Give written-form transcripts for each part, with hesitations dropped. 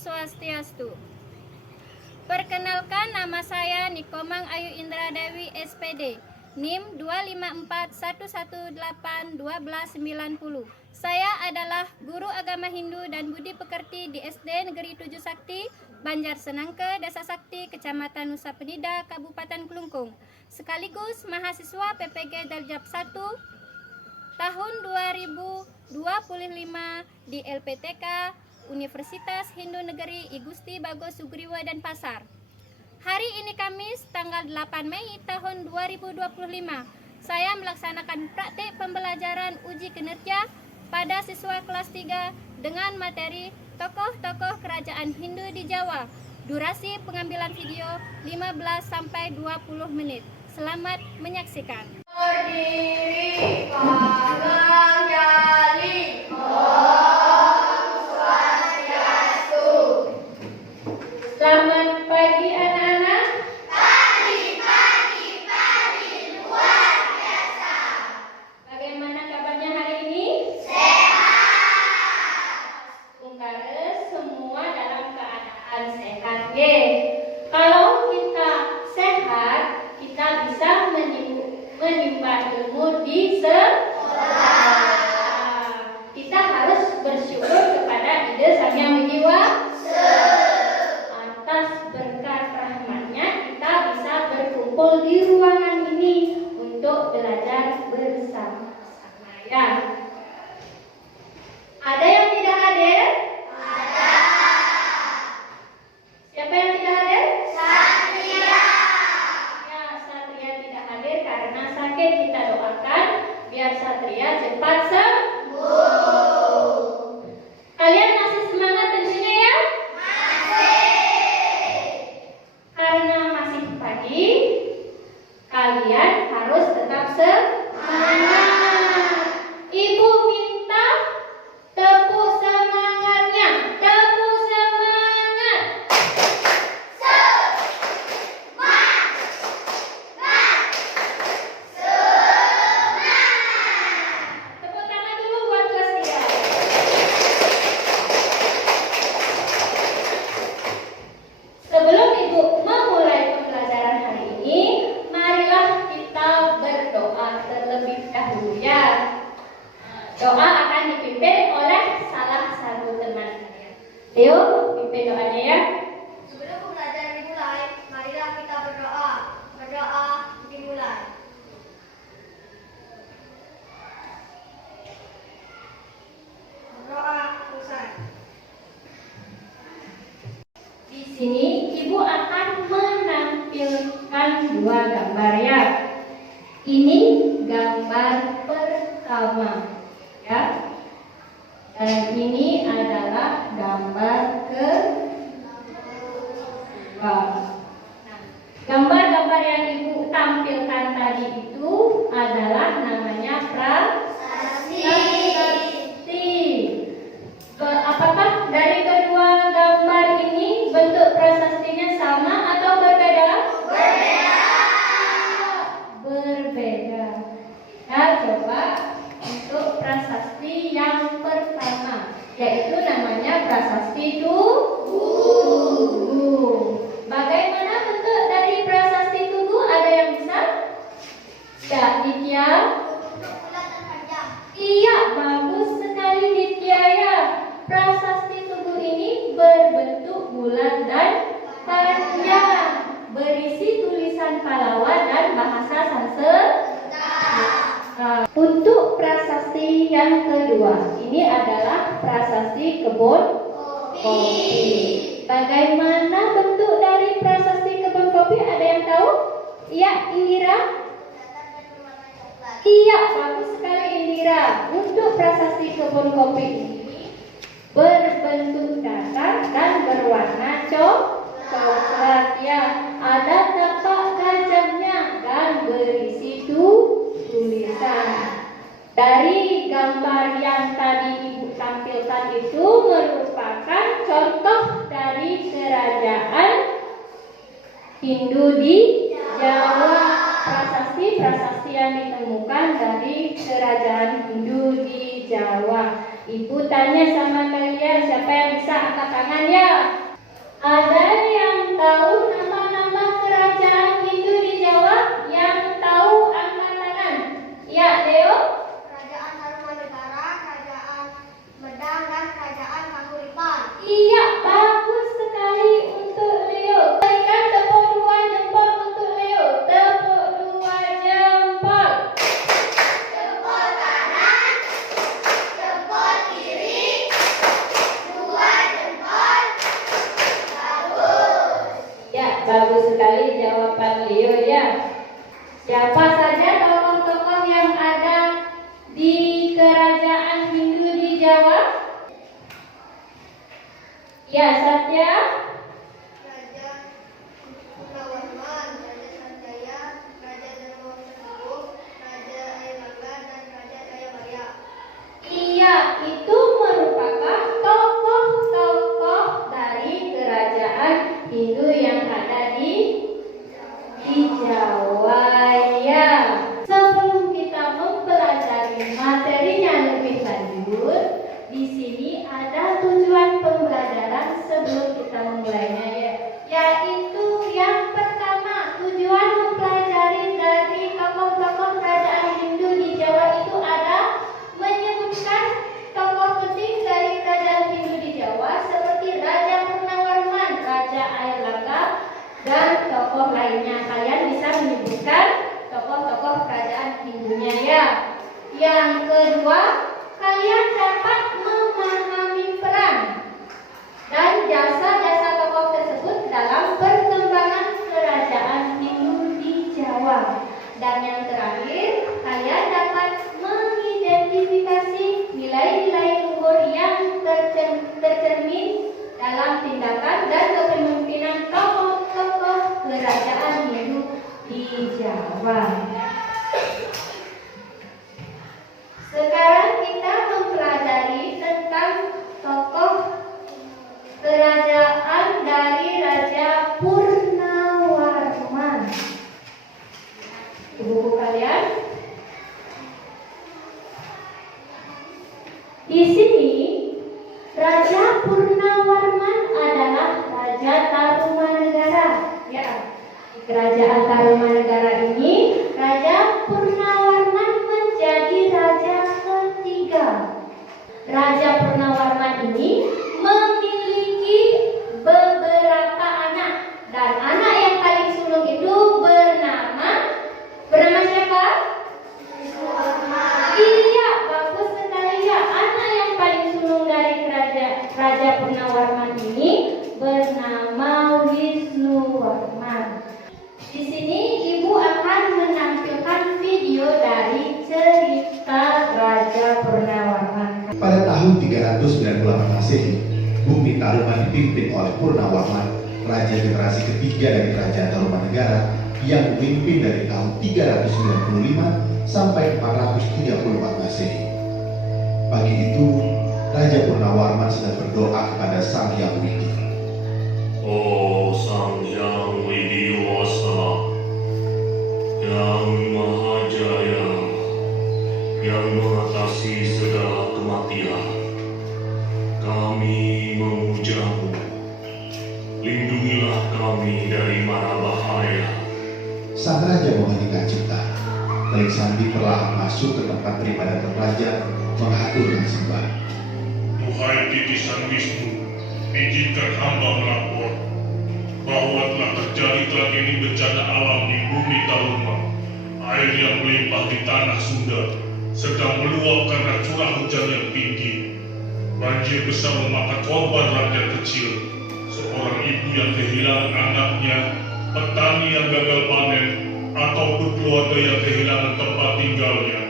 Swastiastu. Perkenalkan, nama saya Nikomang Ayu Indra Dewi SPD, NIM 25411818990. Saya adalah guru agama Hindu dan budi pekerti di SD Negeri 7 Sakti, Banjar Senangke, Desa Sakti, Kecamatan Nusa Penida, Kabupaten Kelungkung. Sekaligus mahasiswa PPG Darjab 1 tahun 2025 di LPTK Universitas Hindu Negeri I Gusti Bagus Sugriwa Denpasar. Hari ini Kamis tanggal 8 Mei tahun 2025. Saya melaksanakan praktik pembelajaran uji kinerja pada siswa kelas 3 dengan materi tokoh-tokoh kerajaan Hindu di Jawa. Durasi pengambilan video 15 sampai 20 menit. Selamat menyaksikan. Berdiri panggang jali, Selamat pagi anak-anak. pagi, luar biasa. Bagaimana kabarnya hari ini? Sehat. Ungkares semua dalam keadaan sehat. Kalau kita sehat, kita bisa menimba ilmu di sekolah. Kita harus bersyukur kepada Ida Sang Yang Menjiwa. Atas berkat rahmatnya kita bisa berkumpul di ruangan ini untuk belajar bersama-sama ya. Ada yang tidak hadir? Ada. Siapa yang tidak hadir? Satria. Ya, Satria tidak hadir karena sakit. Kita doakan biar Satria cepat sembuh. Kalian masih semangat tentunya ya? Karena masih pagi, kalian harus tetap semangat. Ibu minta tepuk semangatnya. Tepuk semangat. Tepuk tangan dulu buat kelas 3. Sebelum Ibu memulai pembelajaran hari ini, marilah kita berdoa terlebih dahulu ya. Doa akan dipimpin oleh salah satu teman saya. Yuk, pimpin doanya ya. Sebelum pembelajaran dimulai, marilah kita berdoa. Berdoa dimulai. Berdoa selesai. Di sini Ibu akan menampilkan dua gambar ya. Ini gambar pertama ya. Dan ini adalah gambar kedua. Gambar-gambar yang Ibu tampilkan tadi itu adalah namanya prasasti. Apakah dari kedua gambar ini bentuk prasastinya sama atau berbeda? Berbeda. Nah, coba untuk prasasti yang pertama, yaitu namanya prasasti Tugu. Bagaimana bentuk dari prasasti Tugu? Ada yang bisa? Ya, Ditya. Bulat dan panjang. Iya, bagus sekali Ditya ya. Prasasti Tugu ini berbentuk bulat dan panjang, berisi tulisan Pallawa dan bahasa Sanskerta. Untuk prasasti yang kedua, ini adalah prasasti kebun kopi. Bagaimana bentuk dari prasasti kebun kopi? Ada yang tahu? Iya, Indira. Iya, bagus sekali Indira. Untuk prasasti kebun kopi ini berbentuk datar dan berwarna coklat ya. Ada tapak gajahnya dan berisi tulisan. Dari gambar yang tadi Ibu tampilkan itu merupakan contoh dari kerajaan Hindu di Jawa. Prasasti yang ditemukan dari kerajaan Hindu di Jawa. Ibu tanya sama kalian, siapa yang bisa angkat tangan ya? Ada yang tahu nama-nama kerajaan Hindu di Jawa? Yang tahu angkat tangan. Ya, Leo? Kerajaan Tarumanegara, Kerajaan Medang, dan Kerajaan Kahuripan. Iya, bagus sekali untuk Leo. Berikan tepuk 2 jempol untuk Leo. Tepuk 2 jempol. Jempol kanan, jempol kiri, 2 jempol. Bagus. Ya, bagus sekali jawaban Leo ya. Siapa saja tokoh-tokoh yang ada di kerajaan Hindu di Jawa? Ya, Satya. Raja Purnawarman, Raja Sanjaya, Raja Dharmawangsa, Raja Airlangga, dan Raja Jayabaya. Iya, itu merupakan tokoh-tokoh dari kerajaan Hindu yang ada di Jawa ya. Sebelum kita mempelajari materinya lebih lanjut, di sini ada tujuan pembelajaran sebelum kita memulainya ya. Yaitu yang pertama, tujuan mempelajari dari tokoh-tokoh kerajaan Hindu di Jawa itu ada menyebutkan tokoh penting dari kerajaan Hindu di Jawa seperti Raja Purnawarman, Raja Airlangga, dan tokoh lainnya. Kalian bisa menyebutkan tokoh-tokoh kerajaan Hindunya ya. Yang kedua, kalian dapat memahami peran dan jasa-jasa tokoh tersebut dalam perkembangan kerajaan Hindu di Jawa. Dan yang terakhir, kalian dapat mengidentifikasi nilai-nilai luhur yang tercermin dalam tindakan dan kepemimpinan tokoh-tokoh kerajaan Hindu di Jawa. Sekarang kita mempelajari tentang tokoh kerajaan dari Raja Purnawarman. Ibu-ibu kalian, di sini Raja Purnawarman adalah Raja Tarumanegara. Ya, di kerajaan Tarumanegara ini Raja Purnawarman menjadi raja ketiga. Raja Purnawarman ini memiliki beberapa anak, dan anak yang paling sulung itu bernama siapa? Iya, bagus sekali ya. Anak yang paling sulung dari Raja Purnawarman ini bernama Wisnuwarman. Di sini Ibu akan menampilkan video dari cerita Raja Purnawarman. Pada tahun 398 Masehi, bumi Taruman dipimpin oleh Purnawarman, raja generasi ketiga dari Kerajaan Tarumanegara yang memimpin dari tahun 395 sampai 434 Masehi. Pagi itu, Raja Purnawarman sedang berdoa kepada Sang Hyang Widi. Oh Sang Hyang Widiwasa, yang Maha Jaya, yang mengatasi segala kematian, kami memujamu. Lindungilah kami dari mara bahaya. Sang Raja Mohanika Cipta, Telik Sandi perlahan masuk ke tempat peribadatan raja mengaturkan sembah. Duhai titisan Wisnu, izinkan hamba melapor bahwa telah terjadi tragedi bencana alam di bumi Taruma. Air yang melimpah di tanah Sunda sedang meluap karena curah hujan yang tinggi. Banjir besar memakan korban rakyat kecil, seorang ibu yang kehilangan anaknya, petani yang gagal panen, ataupun keluarga yang kehilangan tempat tinggalnya.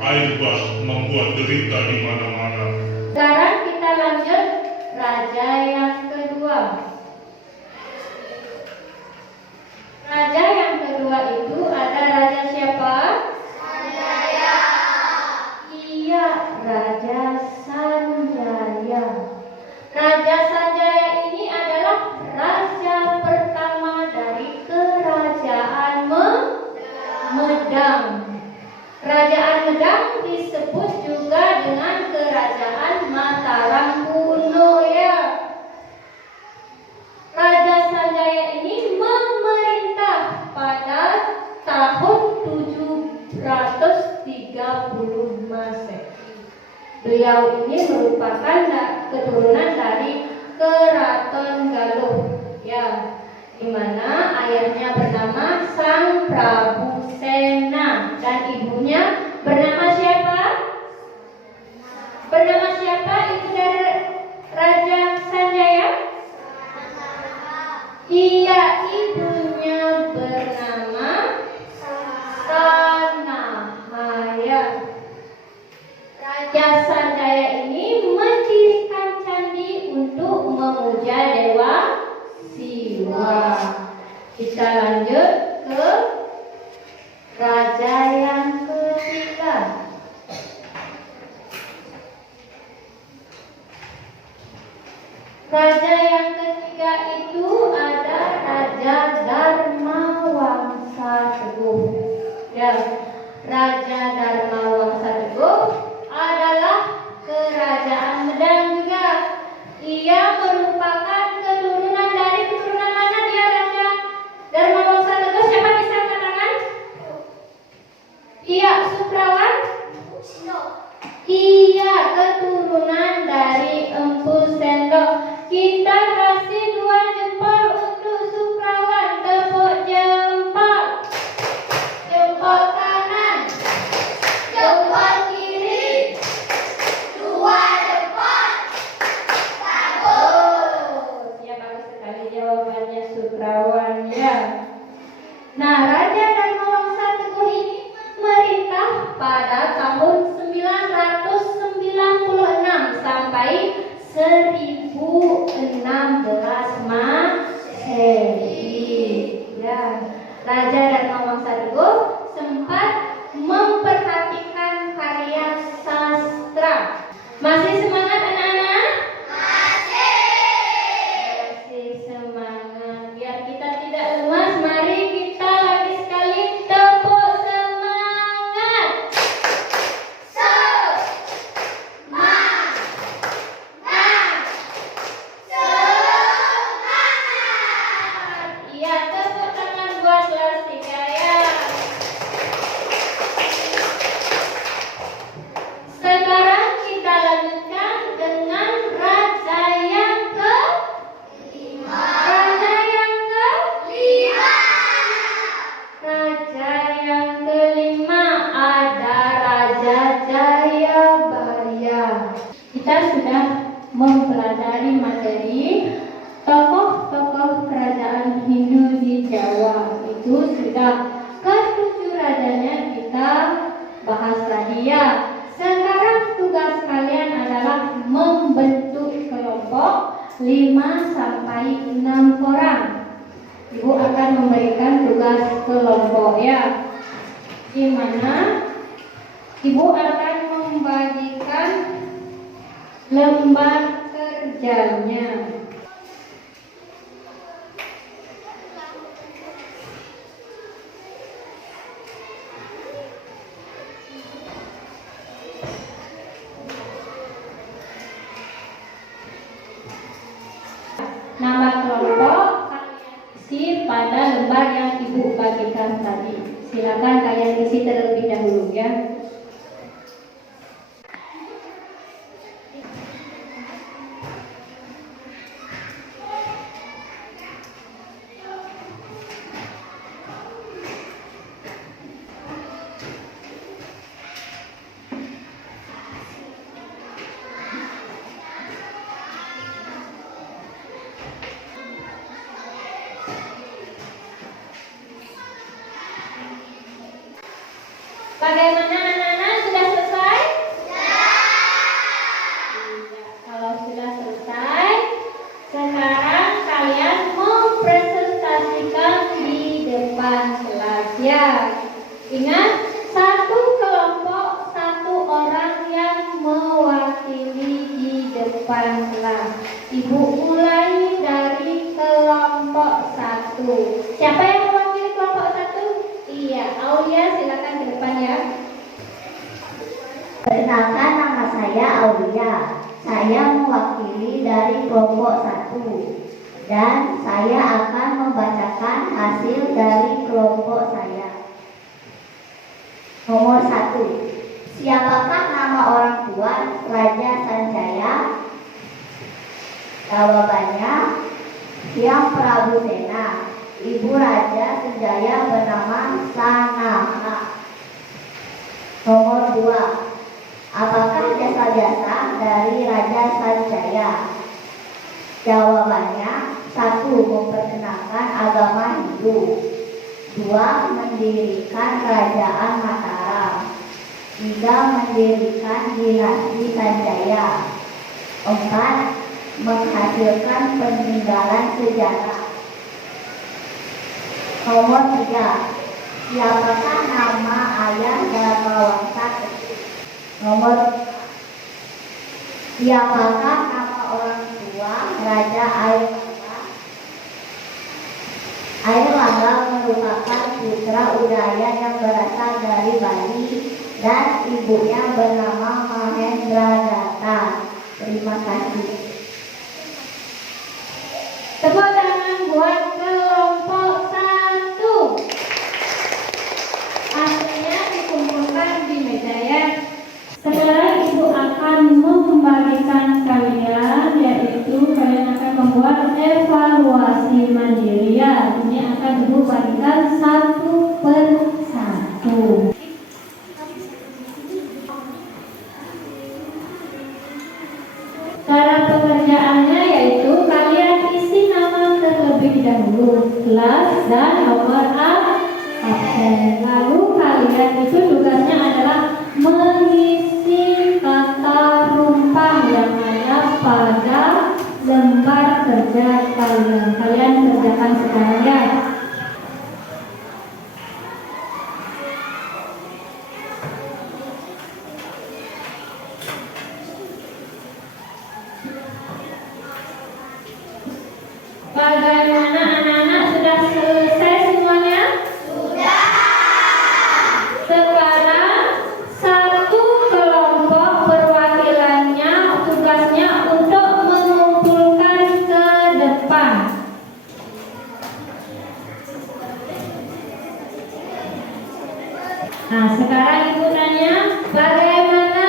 Air bah membuat derita di mana-mana. Sekarang kita lanjut raja yang kedua. Raja yang kedua itu ada Raja siapa? Sanjaya. Iya, Raja Sanjaya. Raja Sanjaya ini adalah raja pertama dari kerajaan Medang. Kerajaan Medang disebut juga dengan Beliau ini merupakan keturunan dari Keraton Galuh, ya, di mana ayahnya bernama Sang Prabu Sena dan ibunya bernama siapa? Bernama siapa itu dari Raja Sanjaya? Iya, ibunya bernama Sanahaya. Raja Sanjaya ini mendirikan candi untuk memuja Dewa Siwa. Kita lanjut ke raja yang ketiga. Raja yang ketiga itu ada Raja Dharmawangsa Teguh. Ya, Raja Dharmawangsa Teguh adalah kerajaan Medang juga. Ia merupakan keturunan dari keturunan mana dia Raja Dharmawangsa Teguh? Siapa bisa katakan? Iya, Suprawan? Iya, keturunan dari Empu Sendok. Kita kasih 2 jempol untuk Suprawan. Tepuk jempol. Jempol kanan. Jempol kiri. 2 jempol. Bagus. Ya, bagus sekali jawabannya Suprawan, ya. Nah, Raja Dharmawangsa Teguh ini merintah pada tahun 996 sampai 1016 Masehi. Ya, Raja Dharmawangsa Teguh sempat memperhatikan karya sastra. Masih semangat anak-anak? Masih semangat. Biar kita tidak lemas, mari kita lagi sekali tepuk semangat. Iya, tepuk tangan buat Lastika ya. Sekarang kita lanjutkan dengan raja yang kelima. Raja yang kelima. Raja yang kelima ada Raja Jayabaya. Kita sudah mempelajari materi tokoh-tokoh kerajaan Hindu di Jawa. Itu sudah ke-7 rajanya kita bahas tadi ya. Sekarang tugas kalian adalah membentuk kelompok 5 sampai 6 orang. Ibu akan memberikan tugas kelompok ya, di mana Ibu akan membagikan lembar kerjanya. Nama kelompok kalian isi pada lembar yang Ibu bagikan tadi. Silakan kalian isi terlebih dahulu ya. Bagaimana anak-anak, sudah selesai? Ya. Kalau sudah selesai, sekarang kalian mempresentasikan di depan kelas ya. Ingat, satu kelompok 1 orang yang mewakili di depan kelas. Ibu mulai dari kelompok 1. Siapa yang mewakili kelompok 1? Iya, Aulia silakan ke depan ya. Perkenalkan, nama saya Aulia. Saya mewakili dari kelompok 1 dan saya akan membacakan hasil dari kelompok saya. Nomor 1, Siapakah nama orang tua Raja Sanjaya? Jawabannya, Hyang Prabu Sena. Ibu Raja Sanjaya bernama Sanaha. Nomor 2. Apakah jasa-jasa dari Raja Sanjaya? Jawabannya, 1. Memperkenalkan agama Hindu. 2. Mendirikan kerajaan Mataram. 3. Mendirikan dinasti Sanjaya. 4. Menghasilkan peninggalan sejarah. Nomor 3. Siapakah nama ayah Dharmawangsa? Nomor 4. Siapakah nama orang tua Raja Airlangga? Airlangga merupakan putra Udaya yang berasal dari Bali dan ibunya bernama Mahendradatta. Terima kasih. Tepuk tangan buat kelompok 1. Hasilnya dikumpulkan di meja ya. Sekarang Ibu akan membagikan kalian, yaitu kalian akan membuat evaluasi mandiri ya. Ini akan Ibu bagikan 1 per 1. Cara pengerjaannya yaitu kalian isi nama terlebih dahulu, kelas dan nomor absen. Lalu kalian itu tugasnya adalah mengisi kata rumpang yang ada pada lembar kerja kalian. Kalian kerjakan sekarang ya. Bagaimana anak-anak, sudah selesai semuanya? Sudah. Sekarang 1 kelompok perwakilannya tugasnya untuk mengumpulkan ke depan. Nah, sekarang Ibu tanya, bagaimana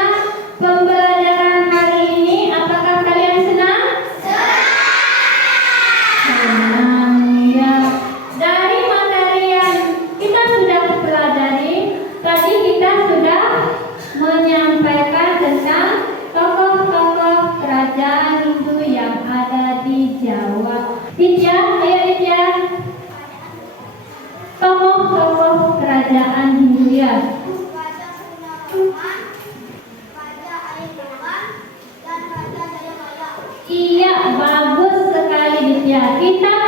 pembelajaran hari ini? Apakah kalian senang? Senang ya. Dari materi yang kita sudah pelajari, tadi kita sudah menyampaikan tentang tokoh-tokoh kerajaan Hindu yang ada di Jawa. Ditya, ayo Ditya. Tokoh-tokoh kerajaan Hindu ya. Raja Sundaroman, Raja Airlangga, dan Raja Jayabaya. Iya, bagus sekali Ditya. Kita